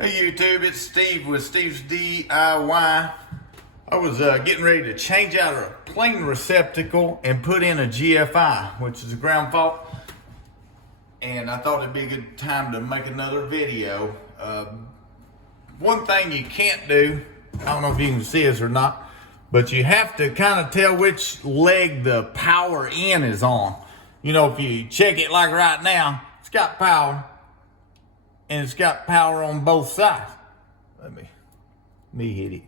Hey YouTube, it's Steve with Steve's DIY. I was getting ready to change out a plain receptacle and put in a GFI, which is a ground fault. And I thought it'd be a good time to make another video. One thing you can't do, I don't know if you can see this or not, but you have to kind of tell which leg the power in is on. You know, if you check it like right now, it's got power. And it's got power on both sides. Let me hit it.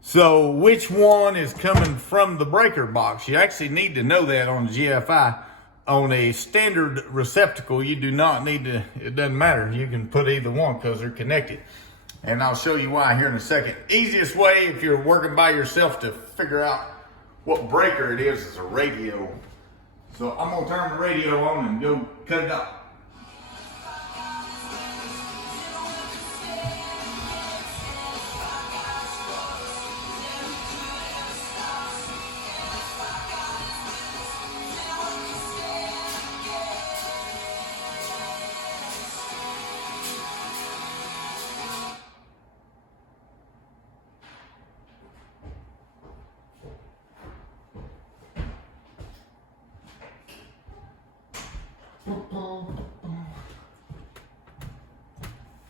So which one is coming from the breaker box? You actually need to know that on the GFI. On a standard receptacle, you do not need to, it doesn't matter. You can put either one because they're connected. And I'll show you why here in a second. Easiest way if you're working by yourself to figure out what breaker it is a radio. So I'm gonna turn the radio on and go cut it off.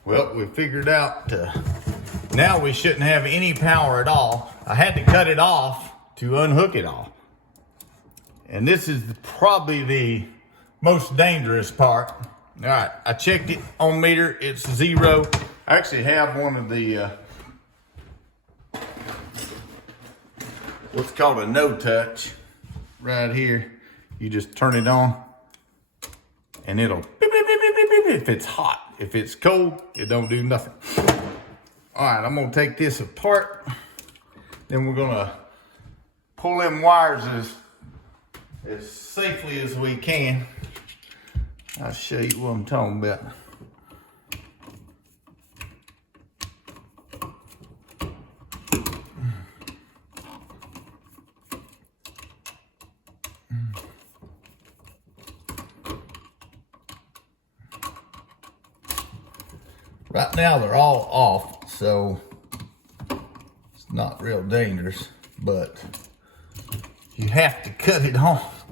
Well, we figured out now we shouldn't have any power at all. I had to cut it off to unhook it all. And this is probably the most dangerous part. All right, I checked it on meter, it's 0. I actually have one of the, what's called a no-touch right here. You just turn it on and it'll beep, beep, beep, beep, beep, beep, if it's hot. If it's cold, it don't do nothing. All right, I'm gonna take this apart. Then we're gonna pull them wires as safely as we can. I'll show you what I'm talking about. Right now they're all off, so it's not real dangerous, but you have to cut it off.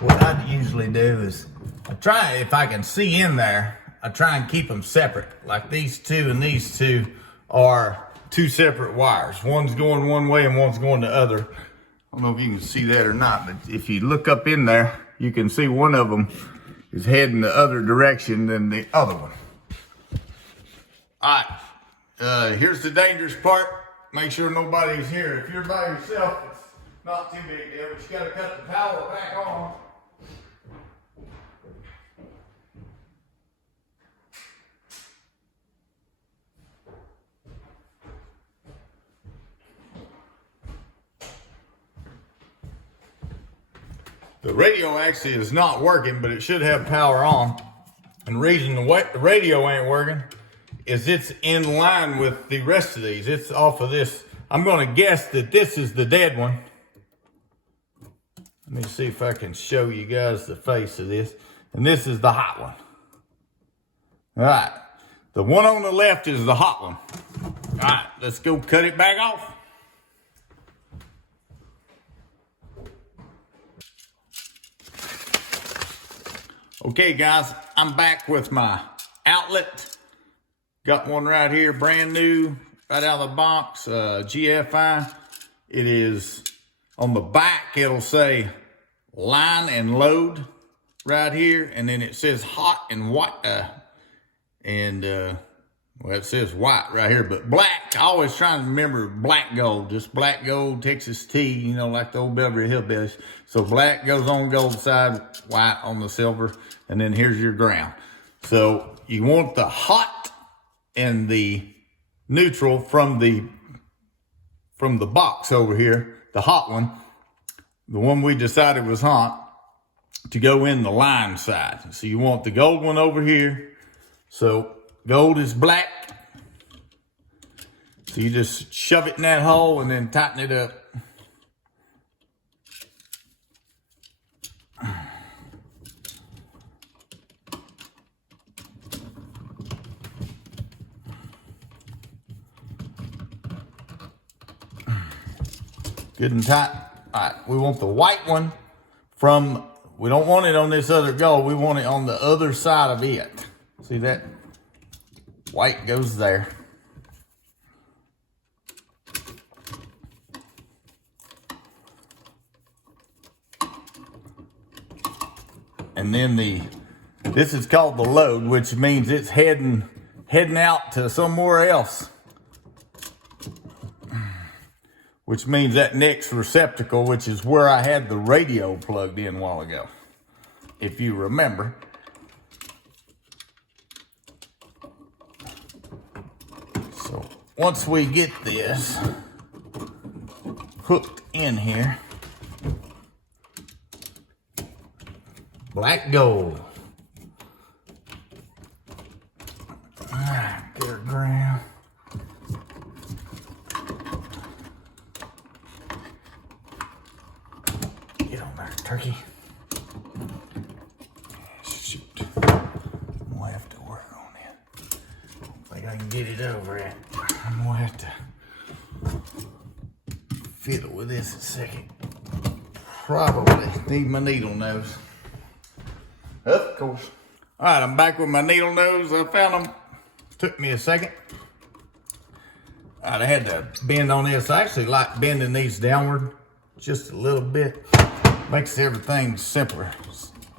What I usually do is I try, if I can see in there, I try and keep them separate. Like these two and these two are two separate wires. One's going one way and one's going the other. I don't know if you can see that or not, but if you look up in there, you can see one of them is heading the other direction than the other one. All right, here's the dangerous part. Make sure nobody's here. If you're by yourself, it's not too big deal, but you gotta cut the power back on. The radio actually is not working, but it should have power on. And the reason the radio ain't working is it's in line with the rest of these. It's off of this. I'm gonna guess that this is the dead one. Let me see if I can show you guys the face of this. And this is the hot one. All right, the one on the left is the hot one. All right, let's go cut it back off. Okay guys, I'm back with my outlet. Got one right here, brand new, right out of the box, GFI. It is on the back, it'll say line and load right here. And then it says hot and white, well, it says white right here, but black. I always try to remember black gold, just black gold, Texas tea, you know, like the old Beverly Hillbillies. So black goes on gold side, white on the silver, and then here's your ground. So you want the hot and the neutral from the box over here, the hot one, the one we decided was hot, to go in the line side. So you want the gold one over here. So gold is black. So you just shove it in that hole and then tighten it up. Good and tight. All right, we want the white one from, we don't want it on this other gold. We want it on the other side of it. See that? White goes there. And then this is called the load, which means it's heading out to somewhere else. Which means that next receptacle, which is where I had the radio plugged in a while ago, if you remember. So once we get this hooked in here, black gold. Get her ground. Get on there, turkey. Shoot. I'm gonna have to work on it. Don't think I can get it over it. I'm gonna have to fiddle with this in a second. Probably need my needle nose. Of course. All right, I'm back with my needle nose. I found them. Took me a second. All right, I had to bend on this. I actually like bending these downward just a little bit. Makes everything simpler.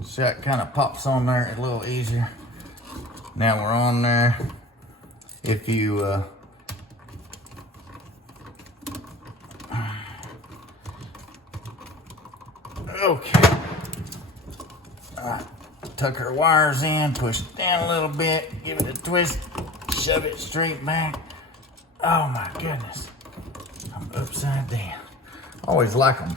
See how it kind of pops on there a little easier. Now we're on there. If you okay. All right. Tuck our wires in, push it down a little bit, give it a twist, shove it straight back. Oh my goodness. I'm upside down. Always like them.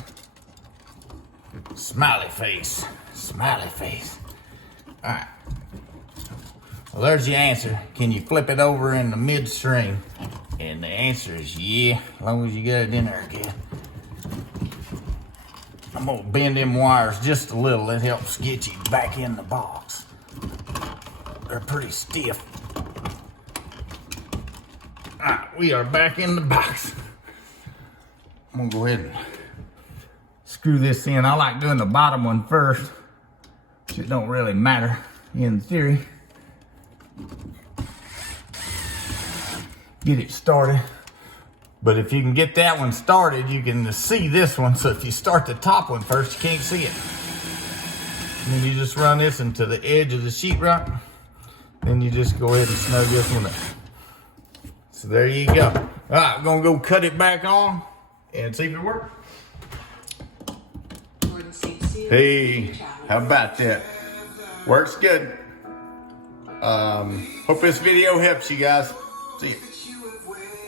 Smiley face. Smiley face. All right. Well, there's your answer. Can you flip it over in the midstream? And the answer is yeah, as long as you get it in there again. I'm gonna bend them wires just a little. It helps get you back in the box. They're pretty stiff. All right, we are back in the box. I'm gonna go ahead and screw this in. I like doing the bottom one first. It don't really matter in theory. Get it started. But if you can get that one started, you can see this one. So if you start the top one first, you can't see it. And then you just run this into the edge of the sheetrock. Then you just go ahead and snug this one up. So there you go. All right, we're gonna go cut it back on and see if it works. Hey, how about that? Works good. Hope this video helps you guys. See you.